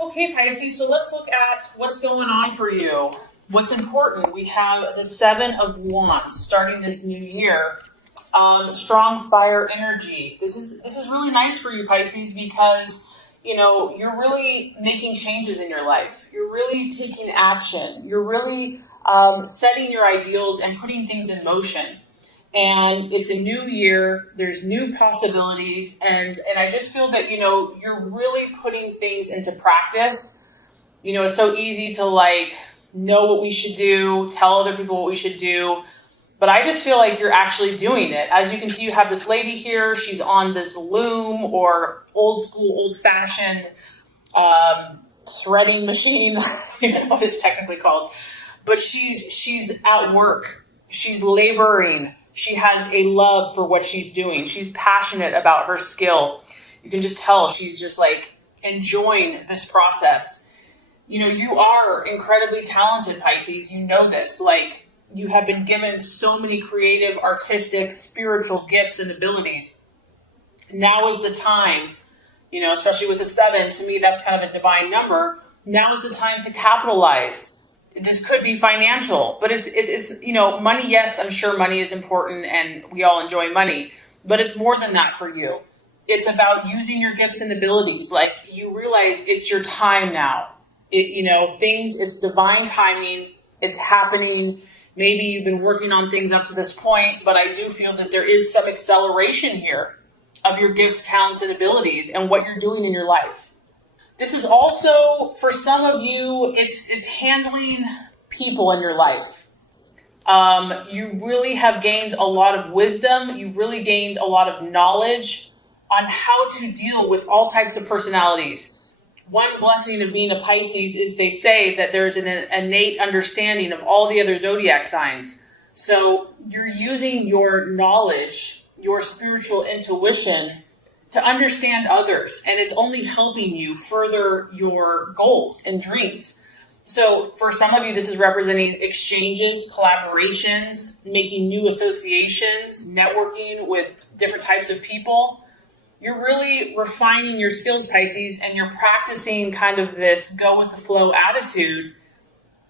Okay, Pisces, so let's look at what's going on for you. What's important? We have the Seven of Wands starting this new year. Strong fire energy. This is really nice for you, Pisces, because you're really making changes in your life. You're really taking action. You're really setting your ideals and putting things in motion. And it's a new year. There's new possibilities, and I just feel that you're really putting things into practice. It's so easy to know what we should do, tell other people what we should do, but I just feel like you're actually doing it. As you can see, you have this lady here. She's on this loom or old school, old fashioned threading machine. I don't know what it's technically called, but she's at work. She's laboring. She has a love for what she's doing. She's passionate about her skill. You can just tell she's just enjoying this process. You are incredibly talented, Pisces. You know this. You have been given so many creative, artistic, spiritual gifts and abilities. Now is the time, especially with the 7, to me, that's kind of a divine number. Now is the time to capitalize. This could be financial, but it's money. Yes, I'm sure money is important and we all enjoy money, but it's more than that for you. It's about using your gifts and abilities. You realize it's your time now. It's divine timing. It's happening. Maybe you've been working on things up to this point, but I do feel that there is some acceleration here of your gifts, talents, and abilities and what you're doing in your life. This is also, for some of you, it's handling people in your life. You really have gained a lot of wisdom. You've really gained a lot of knowledge on how to deal with all types of personalities. One blessing of being a Pisces is they say that there's an innate understanding of all the other zodiac signs. So you're using your knowledge, your spiritual intuition to understand others, and it's only helping you further your goals and dreams. So for some of you, this is representing exchanges, collaborations, making new associations, networking with different types of people. You're really refining your skills, Pisces, and you're practicing kind of this go with the flow attitude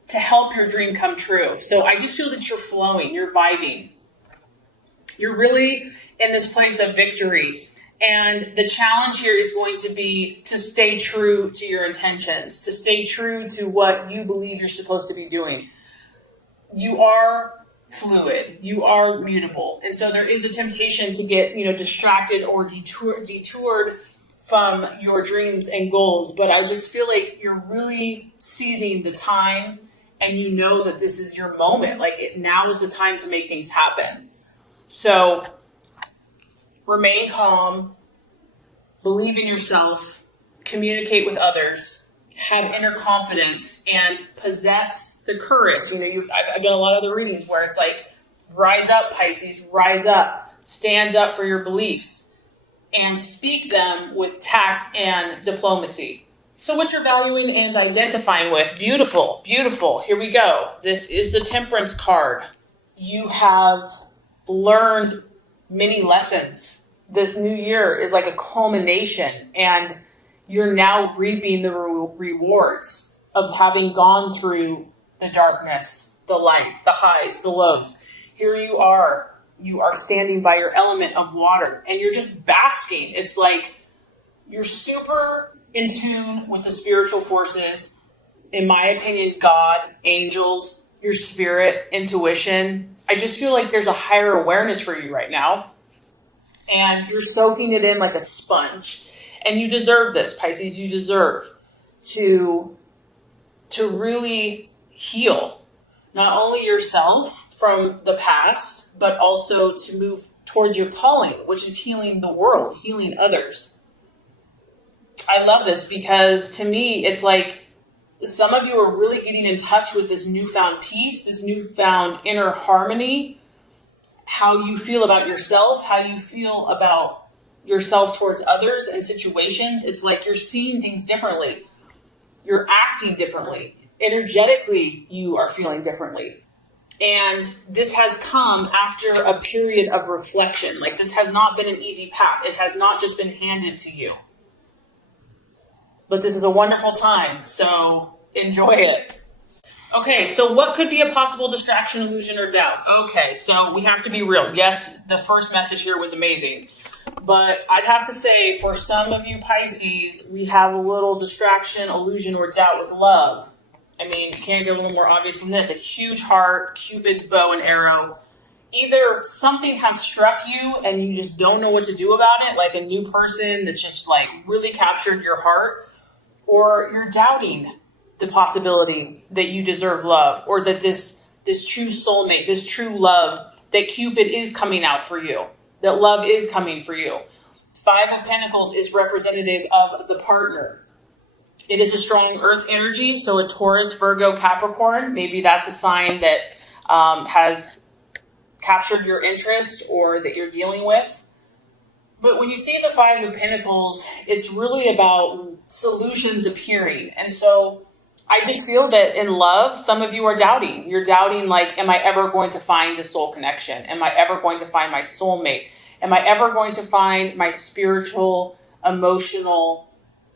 to help your dream come true. So I just feel that you're flowing, you're vibing. You're really in this place of victory. And the challenge here is going to be to stay true to your intentions, to stay true to what you believe you're supposed to be doing. You are fluid, you are mutable. And so there is a temptation to get, distracted or detoured from your dreams and goals. But I just feel like you're really seizing the time and you know that this is your moment. Now is the time to make things happen. So remain calm, believe in yourself, communicate with others, have inner confidence, and possess the courage. I've done a lot of the readings where it's rise up, Pisces, rise up, stand up for your beliefs, and speak them with tact and diplomacy. So what you're valuing and identifying with, beautiful, beautiful. Here we go. This is the Temperance card. You have learned many lessons. This new year is like a culmination, and you're now reaping the rewards of having gone through the darkness, the light, the highs, the lows. Here you are standing by your element of water, and you're just basking. It's like you're super in tune with the spiritual forces. In my opinion, God, angels, your spirit, intuition. I just feel like there's a higher awareness for you right now. And you're soaking it in like a sponge. And you deserve this, Pisces. You deserve to really heal not only yourself from the past, but also to move towards your calling, which is healing the world, healing others. I love this because to me, it's like some of you are really getting in touch with this newfound peace, this newfound inner harmony, how you feel about yourself, how you feel about yourself towards others and situations. It's like you're seeing things differently. You're acting differently. Energetically, you are feeling differently. And this has come after a period of reflection. This has not been an easy path. It has not just been handed to you. but this is a wonderful time, so enjoy it. Okay, so what could be a possible distraction, illusion, or doubt? Okay, so we have to be real. Yes, the first message here was amazing, but I'd have to say for some of you Pisces, we have a little distraction, illusion, or doubt with love. I mean, you can't get a little more obvious than this. A huge heart, Cupid's bow and arrow. Either something has struck you and you just don't know what to do about it, like a new person that's just like really captured your heart, or you're doubting the possibility that you deserve love, or that this true soulmate, this true love, that Cupid is coming out for you, that love is coming for you. Five of Pentacles is representative of the partner. It is a strong earth energy, so a Taurus, Virgo, Capricorn, maybe that's a sign that has captured your interest or that you're dealing with. But when you see the Five of Pentacles, it's really about solutions appearing. And so I just feel that in love, some of you are doubting. You're doubting, like, am I ever going to find the soul connection? Am I ever going to find my soulmate? Am I ever going to find my spiritual, emotional,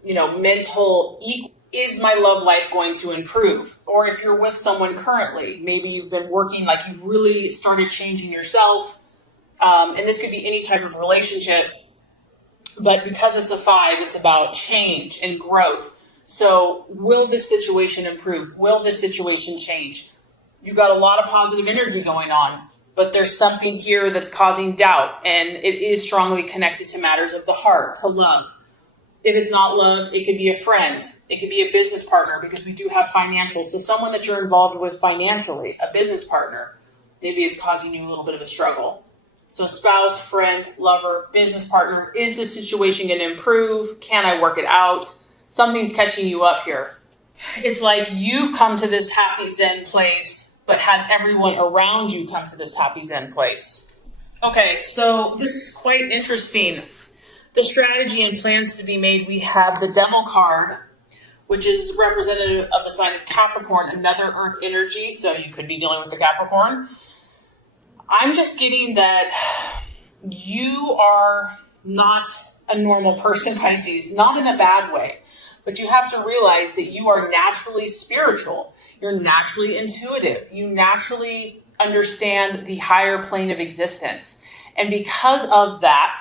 mental, is my love life going to improve? Or if you're with someone currently, maybe you've been working, like you've really started changing yourself. And this could be any type of relationship, but because it's a five, it's about change and growth. So will this situation improve? Will this situation change? You've got a lot of positive energy going on, but there's something here that's causing doubt, and it is strongly connected to matters of the heart, to love. If it's not love, it could be a friend. It could be a business partner, because we do have financial. So someone that you're involved with financially, a business partner, maybe it's causing you a little bit of a struggle. So spouse, friend, lover, business partner, is this situation going to improve? Can I work it out? Something's catching you up here. It's like you've come to this happy Zen place, but has everyone around you come to this happy Zen place? Okay, so this is quite interesting. The strategy and plans to be made, we have the Devil card, which is representative of the sign of Capricorn, another earth energy, so you could be dealing with the Capricorn. I'm just getting that you are not a normal person, Pisces, not in a bad way, but you have to realize that you are naturally spiritual. You're naturally intuitive. You naturally understand the higher plane of existence. And because of that,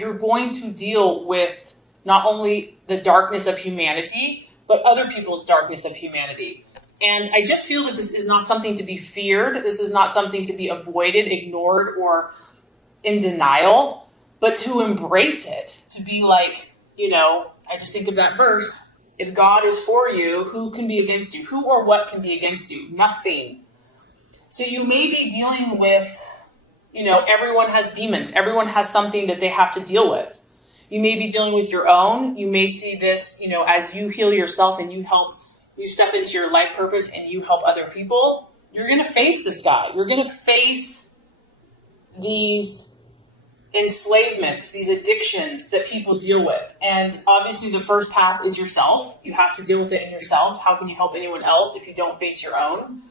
you're going to deal with not only the darkness of humanity, but other people's darkness of humanity. And I just feel that this is not something to be feared. This is not something to be avoided, ignored, or in denial, but to embrace it, to be like, I just think of that verse. If God is for you, who can be against you? Who or what can be against you? Nothing. So you may be dealing with, everyone has demons. Everyone has something that they have to deal with. You may be dealing with your own. You may see this, as you heal yourself and you step into your life purpose and you help other people. You're going to face this guy. You're going to face these enslavements, these addictions that people deal with. And obviously the first path is yourself. You have to deal with it in yourself. How can you help anyone else if you don't face your own?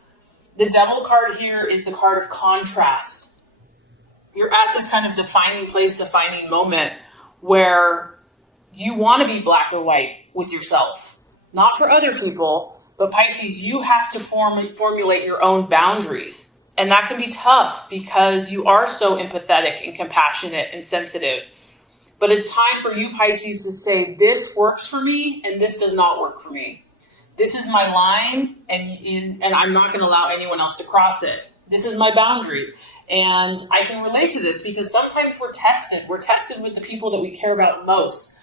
The Devil card here is the card of contrast. You're at this kind of defining place, defining moment where you want to be black or white with yourself. Not for other people, but Pisces, you have to formulate your own boundaries. And that can be tough because you are so empathetic and compassionate and sensitive. But it's time for you, Pisces, to say, this works for me and this does not work for me. This is my line and I'm not going to allow anyone else to cross it. This is my boundary. And I can relate to this because sometimes we're tested. We're tested with the people that we care about most.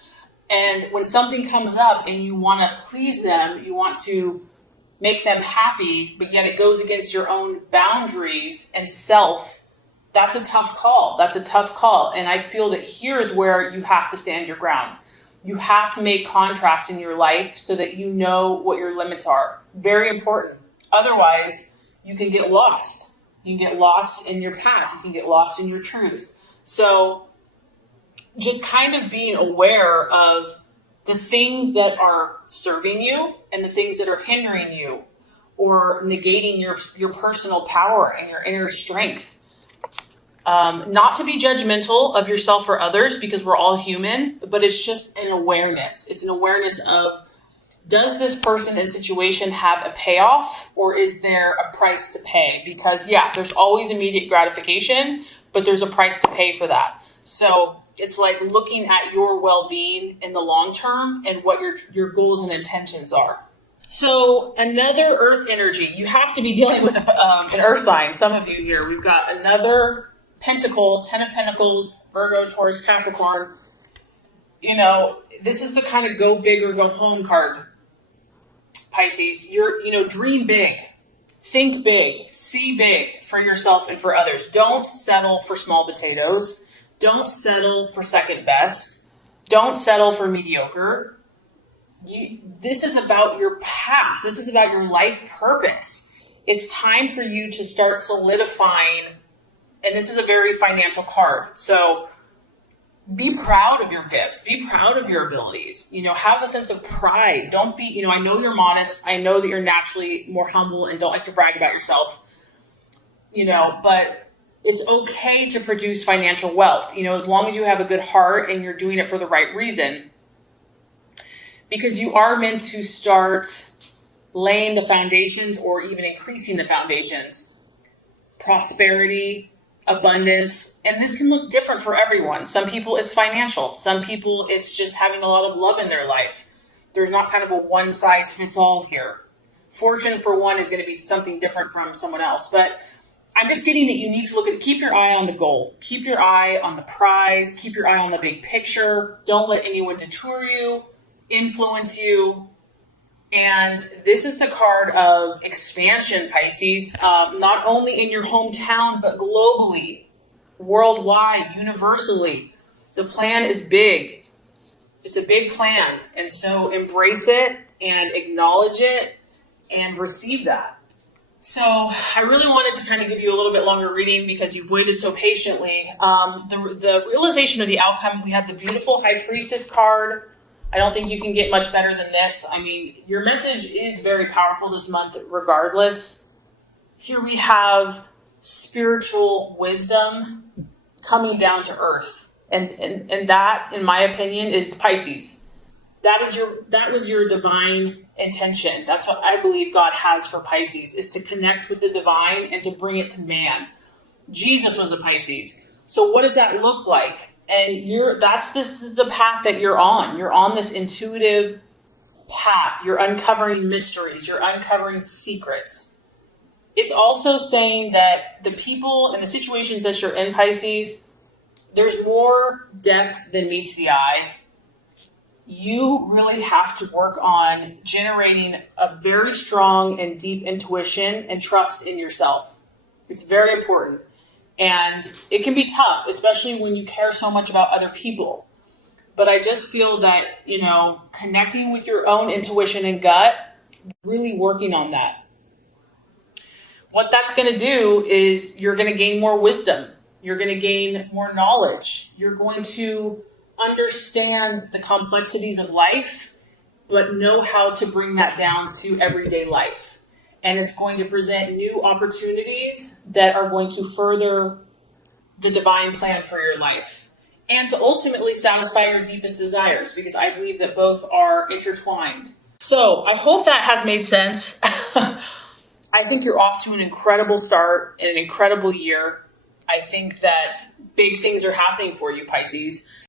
And when something comes up and you want to please them, you want to make them happy, but yet it goes against your own boundaries and self, that's a tough call. That's a tough call. And I feel that here is where you have to stand your ground. You have to make contrast in your life so that you know what your limits are. Very important. Otherwise, you can get lost. You can get lost in your path. You can get lost in your truth. So just kind of being aware of the things that are serving you and the things that are hindering you or negating your personal power and your inner strength. Not to be judgmental of yourself or others because we're all human, but it's just an awareness. It's an awareness of Does this person and situation have a payoff, or is there a price to pay? Because yeah, there's always immediate gratification, but there's a price to pay for that. So it's like looking at your well-being in the long term and what your goals and intentions are. So another earth energy, you have to be dealing with an earth sign. Some of you here, we've got another pentacle, 10 of pentacles, Virgo, Taurus, Capricorn. You know, this is the kind of go big or go home card. Pisces, dream big, think big, see big for yourself and for others. Don't settle for small potatoes. Don't settle for second best. Don't settle for mediocre. This is about your path. This is about your life purpose. It's time for you to start solidifying, and this is a very financial card. So be proud of your gifts. Be proud of your abilities. Have a sense of pride. Don't be, I know you're modest. I know that you're naturally more humble and don't like to brag about yourself, but it's okay to produce financial wealth, as long as you have a good heart and you're doing it for the right reason, because you are meant to start laying the foundations or even increasing the foundations, prosperity, abundance. And this can look different for everyone. Some people it's financial. Some people it's just having a lot of love in their life. There's not kind of a one size fits all here. Fortune for one is going to be something different from someone else. But I'm just getting that you need to keep your eye on the goal. Keep your eye on the prize. Keep your eye on the big picture. Don't let anyone detour you, influence you. And this is the card of expansion, Pisces, not only in your hometown, but globally, worldwide, universally. The plan is big. It's a big plan. And so embrace it and acknowledge it and receive that. So I really wanted to kind of give you a little bit longer reading because you've waited so patiently. The realization of the outcome, we have the beautiful High Priestess card. I don't think you can get much better than this. I mean, your message is very powerful this month regardless. Here we have spiritual wisdom coming down to earth. And that, in my opinion, is Pisces. That was your divine intention. That's what I believe God has for Pisces, is to connect with the divine and to bring it to man. Jesus was a Pisces. So what does that look like? And this is the path that you're on. You're on this intuitive path. You're uncovering mysteries. You're uncovering secrets. It's also saying that the people and the situations that you're in, Pisces, there's more depth than meets the eye. You really have to work on generating a very strong and deep intuition and trust in yourself. It's very important. And it can be tough, especially when you care so much about other people. But I just feel that, connecting with your own intuition and gut, really working on that. What that's going to do is you're going to gain more wisdom. You're going to gain more knowledge. You're going to understand the complexities of life, but know how to bring that down to everyday life. And it's going to present new opportunities that are going to further the divine plan for your life and to ultimately satisfy your deepest desires, because I believe that both are intertwined. So I hope that has made sense. I think you're off to an incredible start and an incredible year. I think that big things are happening for you, Pisces.